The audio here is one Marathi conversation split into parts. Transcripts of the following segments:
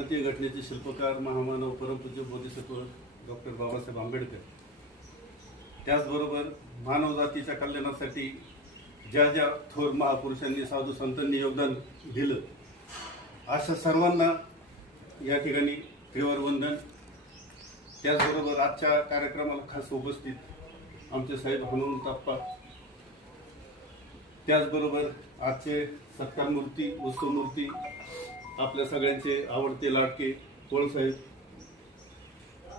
भारतीय घटनेचे शिल्पकार महामानव परमपूज्य बोधिसत्व डॉक्टर बाबासाहेब आंबेडकर, त्याचबरोबर मानवजातीच्या कल्याणासाठी ज्या ज्या थोर महापुरुषांनी साधू संतांनी योगदान दिलं, अशा सर्वांना या ठिकाणी त्रिवार वंदन. त्याचबरोबर आजच्या कार्यक्रमाला खास उपस्थित आमचे साहेब हनुमंत अप्पा, त्याचबरोबर आजचे सत्कारमूर्ती वस्तुमूर्ती आपल्या सगळ्यांचे आवडते लाडके कोळसाहेब.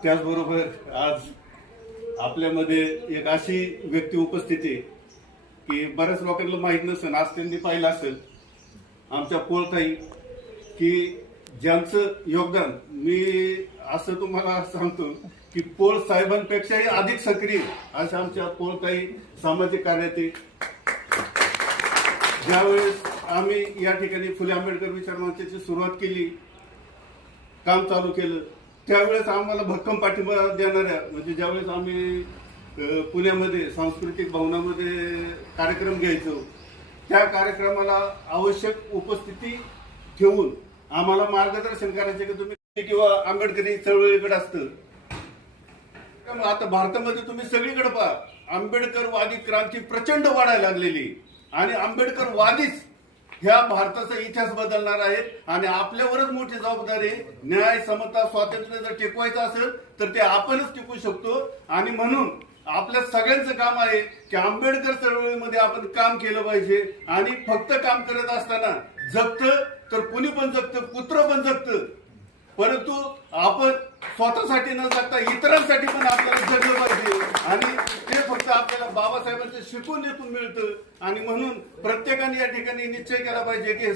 त्याचबरोबर आज आपल्यामध्ये एक अशी व्यक्ती उपस्थित आहे की बऱ्याच लोकांना माहीत नसेल, आज त्यांनी पाहिलं असेल आमच्या कोळताई, की ज्यांचं योगदान मी असं तुम्हाला सांगतो की पोळ साहेबांपेक्षाही अधिक सक्रिय अशा आमच्या कोळताई सामाजिक कार्यात. ज्यावेळेस आम्ही या ठिकाणी फुले आंबेडकर विचार मंचाची सुरुवात केली, काम चालू केलं, त्यावेळेस आम्हाला भक्कम पाठिंबा देणाऱ्या, म्हणजे ज्यावेळेस आम्ही पुण्यामध्ये सांस्कृतिक भवनामध्ये कार्यक्रम घ्यायचो, त्या कार्यक्रमाला आवश्यक उपस्थिती ठेवून आम्हाला मार्गदर्शन करायचे की तुम्ही किंवा आंबेडकरी चळवळीकडे असतं. आता भारतामध्ये तुम्ही सगळीकडे पहा, आंबेडकरवादी क्रांती प्रचंड वाढायला लागलेली आणि आंबेडकरवादीच ह्या भारताचा इतिहास बदलणार आहेत आणि आपल्यावरच मोठी जबाबदारी, न्याय समता स्वातंत्र्य जर टिकवायचं असेल तर ते आपणच टिकू शकतो. आणि म्हणून आपल्या सगळ्यांचं काम आहे की आंबेडकर चळवळीमध्ये आपण काम केलं पाहिजे. आणि फक्त काम करत असताना जगतं तर कुणी पण जगतं, कुत्र पण जगतं, परंतु आपण स्वतःसाठी न जगता इतरांसाठी पण आपल्याला जगलं पाहिजे. आणि ते फक्त आपल्याला बाबासाहेबांच्या शिकवणीतून मिळतं. आणि म्हणून प्रत्येकाने या ठिकाणी निश्चय केला पाहिजे की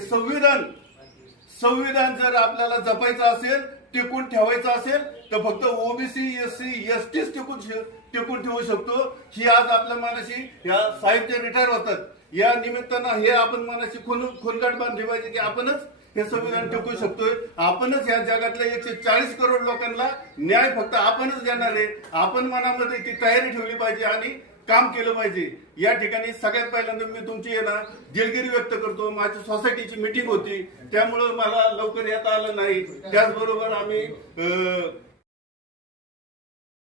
संविधान जर आपल्याला जपायचं असेल, टिकून ठेवायचं असेल, तर फक्त ओबीसी एससी एसटीच टिकून ठेवू शकतो. ही आज आपल्या मनाशी या साहेब जे रिटायर होतात या निमित्तानं हे आपण मनाशी खोलगाट बांधली पाहिजे की आपणच हे संविधान टिकू शकतोय. आपणच या जगातल्या 140 करोड लोकांना न्याय फक्त आपणच देणार आहे. आपण मनामध्ये ती तयारी ठेवली पाहिजे आणि काम केलं पाहिजे. या ठिकाणी सगळ्यात पहिल्यांदा मी तुमची दिलगिरी व्यक्त करतो. माझी सोसायटीची मीटिंग होती, त्यामुळं मला लवकर येता आलं नाही. त्याचबरोबर आम्ही